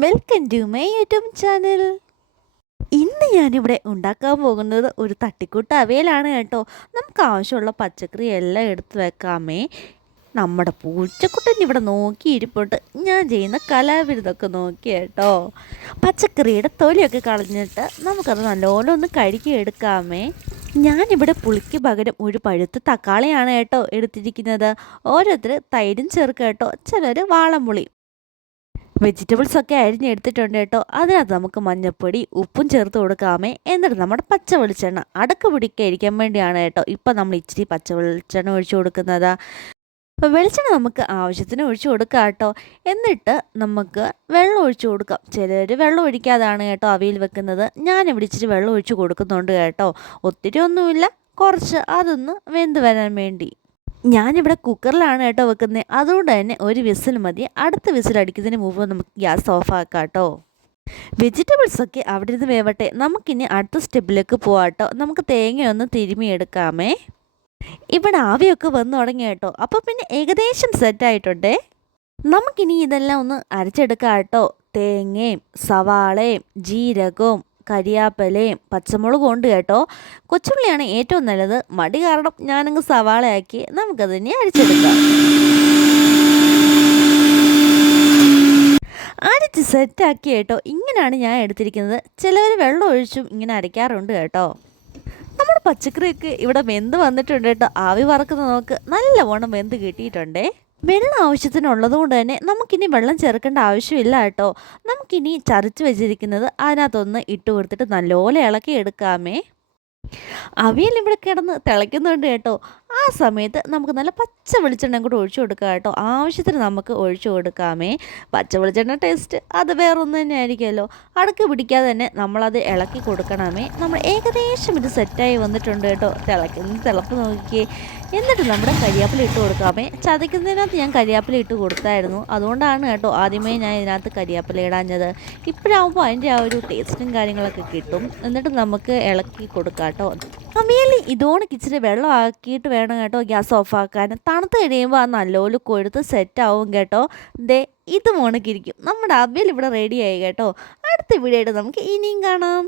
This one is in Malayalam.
Welcome to my YouTube channel ഇന്ന് ഞാനിവിടെ ഉണ്ടാക്കാൻ പോകുന്നത് ഒരു തട്ടിക്കൂട്ട് അവയിലാണ് കേട്ടോ. നമുക്ക് ആവശ്യമുള്ള പച്ചക്കറി എല്ലാം എടുത്തു വെക്കാമേ. നമ്മുടെ പൂച്ചക്കുട്ടൻ ഇവിടെ നോക്കി ഇരിപ്പോട്ട് ഞാൻ ചെയ്യുന്ന കലാവിരുതൊക്കെ നോക്കി കേട്ടോ. പച്ചക്കറിയുടെ തൊലിയൊക്കെ കളഞ്ഞിട്ട് നമുക്കത് നല്ലോണം ഒന്ന് കഴുകി എടുക്കാമേ. ഞാനിവിടെ പുളിക്ക് പകരം ഒരു പഴുത്ത തക്കാളിയാണ് കേട്ടോ എടുത്തിരിക്കുന്നത്. ഓരോരുത്തർ തൈരും ചേർക്കുക കേട്ടോ. ചിലർ വാളംപുളി വെജിറ്റബിൾസ് ഒക്കെ അരിഞ്ഞെടുത്തിട്ടുണ്ട് കേട്ടോ. അതിനകത്ത് നമുക്ക് മഞ്ഞൾപ്പൊടി ഉപ്പും ചേർത്ത് കൊടുക്കാമേ. എന്നിട്ട് നമ്മുടെ പച്ച വെളിച്ചെണ്ണ അടക്ക് പിടിക്കാതിരിക്കാൻ വേണ്ടിയാണ് കേട്ടോ ഇപ്പം നമ്മൾ ഇച്ചിരി പച്ച വെളിച്ചെണ്ണ ഒഴിച്ചു കൊടുക്കുന്നത്. അപ്പോൾ വെളിച്ചെണ്ണ നമുക്ക് ആവശ്യത്തിന് ഒഴിച്ചു കൊടുക്കാം കേട്ടോ. എന്നിട്ട് നമുക്ക് വെള്ളം ഒഴിച്ചു കൊടുക്കാം. ചിലർ വെള്ളം ഒഴിക്കാതാണ് കേട്ടോ അവയിൽ വെക്കുന്നത്. ഞാനിവിടെ ഇച്ചിരി വെള്ളം ഒഴിച്ചു കൊടുക്കുന്നുണ്ട് കേട്ടോ. ഒത്തിരി ഒന്നുമില്ല. കുറച്ച് അതൊന്ന് വെന്ത് വരാൻ വേണ്ടി. ഞാനിവിടെ കുക്കറിലാണ് കേട്ടോ വെക്കുന്നത് അതുകൊണ്ട് തന്നെ ഒരു വിസിൽ മതി. അടുത്ത വിസിൽ അടിക്കുന്നതിന് മുമ്പ് നമുക്ക് ഗ്യാസ് ഓഫ് ആക്കാം കേട്ടോ വെജിറ്റബിൾസൊക്കെ അവിടെ നിന്ന് വേവട്ടെ. നമുക്കിനി അടുത്ത സ്റ്റെപ്പിലേക്ക് പോവാട്ടോ നമുക്ക് തേങ്ങയൊന്ന് തിരുമിയെടുക്കാമേ ഇവിടെ ആവിയൊക്കെ വന്നു തുടങ്ങി കേട്ടോ. അപ്പോൾ പിന്നെ ഏകദേശം സെറ്റായിട്ടുണ്ടേ നമുക്കിനി ഇതെല്ലാം ഒന്ന് അരച്ചെടുക്കാം കേട്ടോ. തേങ്ങയും സവാളയും ജീരകവും കരിയാപ്പലയും പച്ചമുളകും ഉണ്ട് കേട്ടോ. കൊച്ചുള്ളിയാണ് ഏറ്റവും നല്ലത്. മടി കാരണം ഞാനങ്ങ് സവാളയാക്കി നമുക്കത് ഇനി അരിച്ചെടുക്കാം. അരച്ച് സെറ്റാക്കി കേട്ടോ. ഇങ്ങനെയാണ് ഞാൻ എടുത്തിരിക്കുന്നത്. ചിലവർ വെള്ളം ഒഴിച്ചും ഇങ്ങനെ അരയ്ക്കാറുണ്ട് കേട്ടോ. നമ്മുടെ പച്ചക്കറിയൊക്കെ ഇവിടെ വെന്ത് വന്നിട്ടുണ്ട് കേട്ടോ. ആവി വറക്കുന്ന നോക്ക് നല്ലവണ്ണം വെന്ത് കിട്ടിയിട്ടുണ്ടേ. വെള്ളം ആവശ്യത്തിനുള്ളത് കൊണ്ട് തന്നെ നമുക്കിനി വെള്ളം ചേർക്കേണ്ട ആവശ്യമില്ല കേട്ടോ. നമുക്കിനി ചതച്ച് വെച്ചിരിക്കുന്നത് അതിനകത്തൊന്ന് ഇട്ട് കൊടുത്തിട്ട് നല്ലപോലെ ഇളക്കി എടുക്കാമേ. അവിയൽ ഇവിടെ കിടന്ന് തിളയ്ക്കുന്നുണ്ട് കേട്ടോ. ആ സമയത്ത് നമുക്ക് നല്ല പച്ച വെളിച്ചെണ്ണ കൂടെ ഒഴിച്ചു കൊടുക്കാം കേട്ടോ. ആവശ്യത്തിന് നമുക്ക് ഒഴിച്ചു കൊടുക്കാമേ. പച്ച വെളിച്ചെണ്ണ ടേസ്റ്റ് അത് വേറൊന്നും തന്നെ ആയിരിക്കുമല്ലോ. അടക്ക് പിടിക്കാതെ തന്നെ നമ്മളത് ഇളക്കി കൊടുക്കണമേ. നമ്മൾ ഏകദേശം ഇത് സെറ്റായി വന്നിട്ടുണ്ട് കേട്ടോ. തിളക്കുന്ന തിളപ്പ് നോക്കിയേ എന്നിട്ട് നമ്മുടെ കരിയാപ്പില ഇട്ട് കൊടുക്കാമേ. ചതയ്ക്കുന്നതിനകത്ത് ഞാൻ കരിയാപ്പില ഇട്ട് കൊടുത്തായിരുന്നു. അതുകൊണ്ടാണ് കേട്ടോ ആദ്യമേ ഞാൻ ഇതിനകത്ത് കരിയാപ്പില ഇടാഞ്ഞത്. ഇപ്പോഴാകുമ്പോൾ അതിന്റെ ആ ഒരു ടേസ്റ്റും കാര്യങ്ങളൊക്കെ കിട്ടും. എന്നിട്ട് നമുക്ക് ഇളക്കി കൊടുക്കാം കേട്ടോ. അമ്മയിൽ ഇതോണ് ഇച്ചിരി വെള്ളം ആക്കിയിട്ട് വേണം കേട്ടോ ഗ്യാസ് ഓഫ് ആക്കാൻ തണുത്ത് കഴിയുമ്പോൾ ആ നല്ലോൽ കൊഴുത്ത് സെറ്റാവും കേട്ടോ. ദേ ഇത് മോണക്കിരിക്കും. നമ്മുടെ അവിയൽ ഇവിടെ റെഡിയായി കേട്ടോ. അടുത്ത വീഡിയോ ആയിട്ട് നമുക്ക് ഇനിയും കാണാം.